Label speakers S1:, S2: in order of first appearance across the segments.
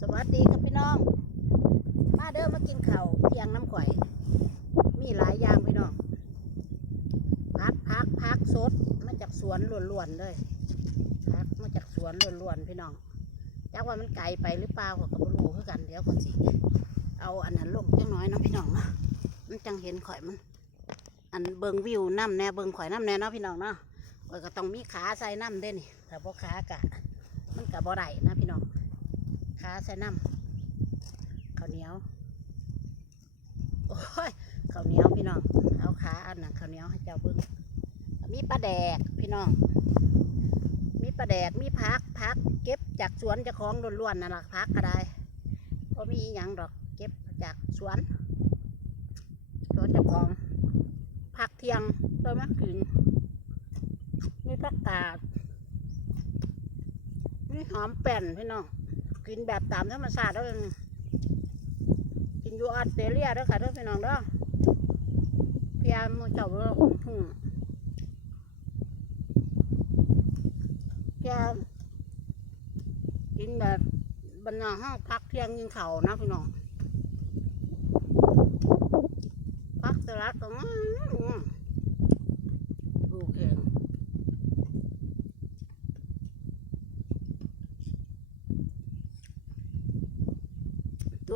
S1: สวัสดีครับพี่น้อง มาเด้อมากินข้าวเที่ยงน้ำข่อย มีหลายอย่างพี่น้อง พักพักพักสดมาจากสวนล้วนๆเลย พักมาจากสวนล้วนๆพี่น้องจักว่ามันไกลไปหรือเปล่าก็บ่รู้คือกันเดี๋ยวคนสิ เอาอันนั้นลงจังน้อยนะพี่น้องเนาะ มันจังเห็นข่อยมัน อันเบิงวิวน้ำแน่เบิงข่อยน้ำแน่เนาะพี่น้องเนาะข่อยก็ต้องมีขาใส่น้ำเด้นี่ ถ้าบ่ขากะ มันกะบ่ได้นะพี่น้อง ขาใส่น้ำข้าวเหนียว โอ้ยข้าวเหนียวพี่น้อง เอาขาอันน่ะข้าวเหนียวให้เจ้าเบิ้งมีปลาแดกพี่น้อง มีปลาแดก มีพักพัก เก็บจากสวนจะคล้องล้วนๆนั่นแหละพักก็ได้เพราะมีอหยังดอก เก็บจากสวน สวนเจ้าของผักเทียงโดยมากกินมีผักกาดมีหอมแป้นพี่น้อง กินแบบตามธรรมชาติแล้วกินอยู่ออสเตรเลียด้วยค่ะเด้วยพี่น้องเด้อพยายามมเจ้าเราหุ่นพยายามกินแบบบรรณาห้องพักเที่ยงยิงเขานะพี่น้องพักสลัดตรงนั้นดูเอง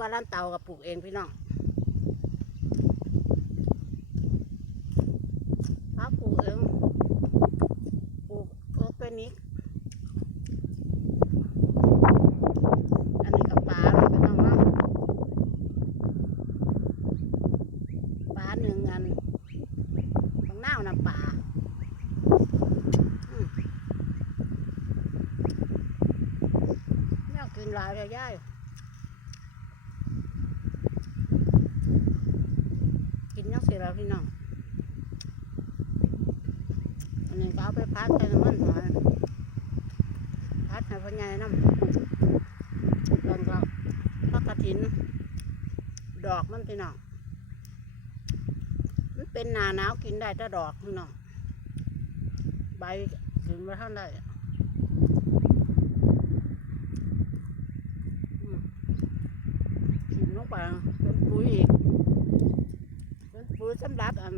S1: ตัวร้านเตากับปลูกเองพี่น้องพักปลูกเองปลูกออร์แกนิกอันนี้กับปลาเลยพี่น้องเนาะปลาหนึ่งอันบางหน้าวน้ำปลาน่ากินหลายเลยย่ายกินยังสิแล้ว พี่น้องอันนี้ก็เอาไปพัดใส่น้ำมันหอยพัดให้พ่อใหญ่น้ำแล้วก็พักกระถิน ดอกมันพี่น้องมันเป็นหนาหนาวกินได้แต่ดอกพี่น้องใบกินมาท่าได้อืมกินลงไปเป็นปุ๋ยอีก สำหรับอัน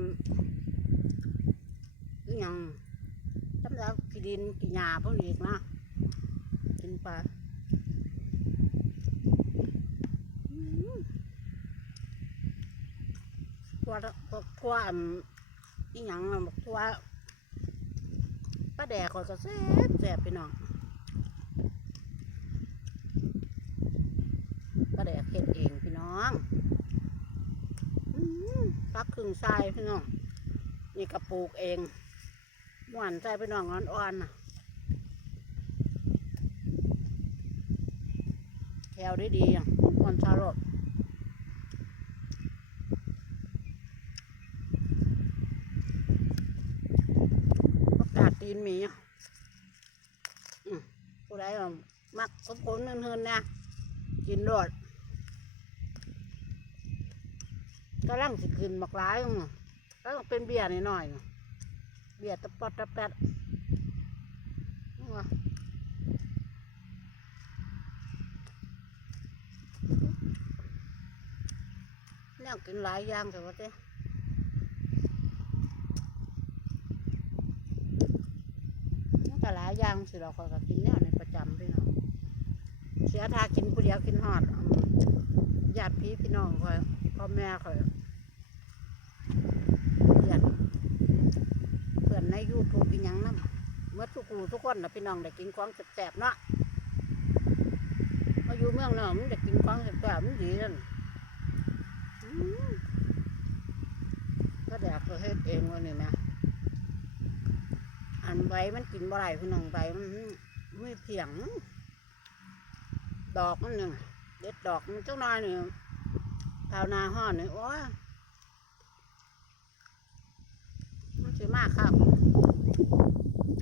S1: อย่างสำหรับกินดินกินหญ้าพวกนี้นะกินไปทั่วทั่วอันอีหยังบอกทั่วป้าแดกคอยก็แซ่บแซ่บพี่น้องป้าแดกเฮ็ดเองพี่น้อง รึ่งทรายพี่น้อง นี่กระปลูกเองหวานใจพี่น้องอ่อนๆน่ะแถวได้ดีอะอ่อนชาโรดประกาศตีนหมีอะอืมผู้ใดก็มักสมผลเฮินๆนะกินรด ก็ร่างสิขึ้นบักร้ายอะก็ต้องเป็นเบียร์นิดหน่อยๆน่ะเบียร์ตะปอดตะแปดเนี่ยกินหลายอย่างแต่ว่าเต้มันก็หลายอย่างสิเราคอยกินเนี่ยในประจำพี่น้องเสียทากินผู้เดียวกินหอดญาติพี่พี่น้องคอย พ่อแม่คอยเพื่อนเพื่อนในยูทูบอีหยังนั่เมื่อทุกคูทุกคนนะพี่น้องได้กินของแสบๆเนาะมาอยู่เมืองเนาะมันได้กินของแสบๆมันดีนั่นอืมก็แดกก็เฮ็ดเองวันนี้นะอันใบมันกินบ่ได้พี่น้องใบมันไม่เพียง ดอกมันหนึ่งเด็ดดอกมันเจ้าน้อยหนึ่ง ภาวนาห้อนนี่โอ้ยมันสิมากครับ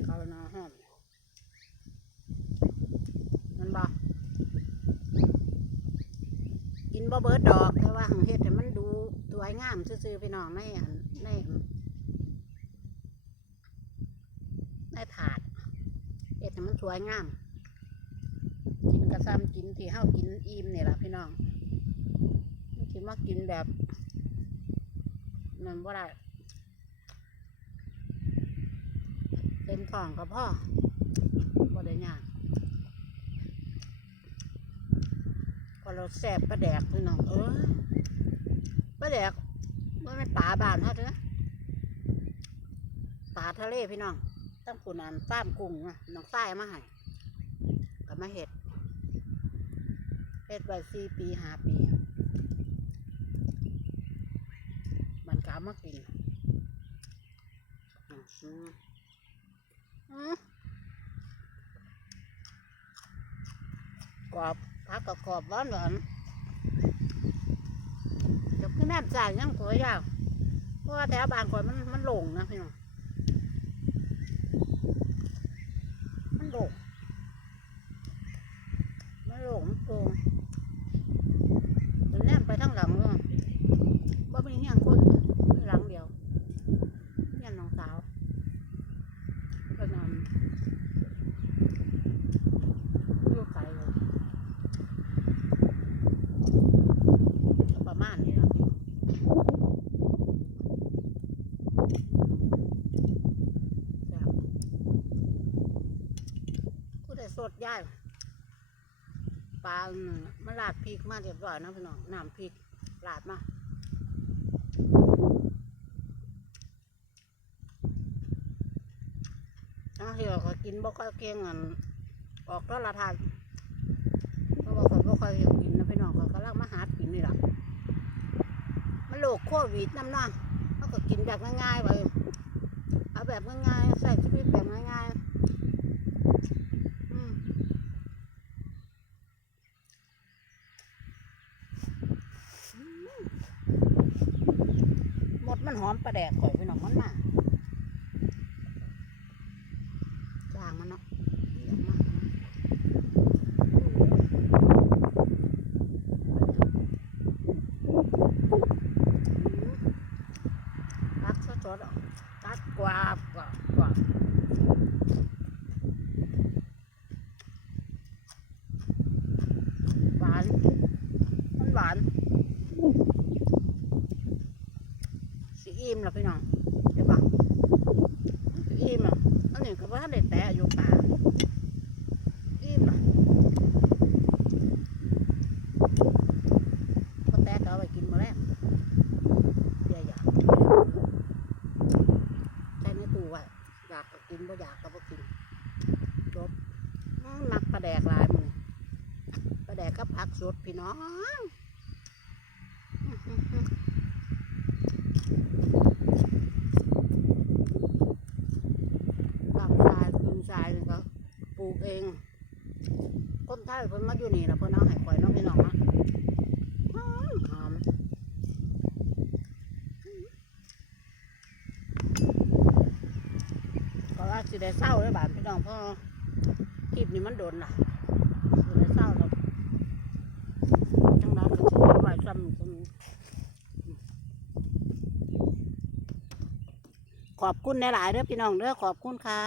S1: ภาวนาห้อนมันบอกกินบ่เบิดดอกแต่ว่าหังเฮ็ดให้มันดูสวยงามซื่อๆพี่น้องในอันในในถาดเอ็ดให้มันสวยงาม กินกันซ้ำกินที่เฮากินอิ่มเนี่ยล่ะพี่น้อง ที่มากินแบบนั่นบ่ได้เต็มท้องก็พอบ่ได้ยากพอเราแซ่บปลาแดกพี่น้องเออปลาแดกมันเป็นปลาบ้านเฮาเด้อปลาทะเลพี่น้องตั้งปุ่นอันฟ้ามกุ้งนะน้องใต้มาให้ก็มาเห็ดเฮ็ดไว้สี่ปีห้าปี มามากินกรอบผักกับกรอบหวานหวานเดี๋ยวขึ้นแนบจ่ายยังตัวยาว เพราะว่าแถวบางก่อนมันมันหลงนะพี่น้องมันหลงมันหลงมันโกง มันแนมไปทั้งหลังเลยว่ามีเฮียงคนมีหลังเดียวเฮียงน้องสาวก็นอนอยู่ไกลเลยก็ประมาณนี้ละแซ่บผู้ใดสด ย่ายปลาหนึ่งมันลาดพริกมาเรียบร้อยนะพี่น้องน้ำพริกลาดมาเอาเหี่ยวก็กินบ่ค่อยเก่งอันออกก็ละทานเพราะว่าเขาบ่ค่อยอยากกินนะพี่น้องเขากำลังมาหากินนี่แหละมันโรคโควิดน้ำน้องเขาก็กินแบบง่ายๆไปเอาแบบง่ายๆใส่ชีวิตแบบง่ายๆอืม ห มันหอมประแดกข่อยไปหน่องมันมาจางมันเนาะรักสดๆอะตักกวาบกวาบกวาบหวาน มันหวาน สี อิ่มแล้วพี่น้องเดี๋ยวปะสีอิ่มแล้วอันนี้ก็ว่าได้แต่อยู่ป่าอิ่มแล้วก็แต่ก็เอาไปกินมาแล้วเดี๋ยวอยากใส่ในตู้ไว้อยากก็กินบ่อยากก็บ่กินจบอื้อมักปลาแดกลายมือปลาแดกกับผักสดพี่น้องอื้อหือหือ ลำทรายคืนทรายนี่ก็ปลูก เองคนไทยเพิ่นมาอยู่นี่นะเพิ่นเอาให้ข่อยน้องพี่น้องนะหอมหอมก็ว่าสิได้เศร้าเลยบาดพี่น้องเพราะคลิปนี้มันโดนล่ะสิได้เศร้าแล้วจังนั้นก็สิได้ไว้ซ้ำซ้ำขอบคุณหลายๆเด้อพี่น้องเด้อขอบคุณค่ะ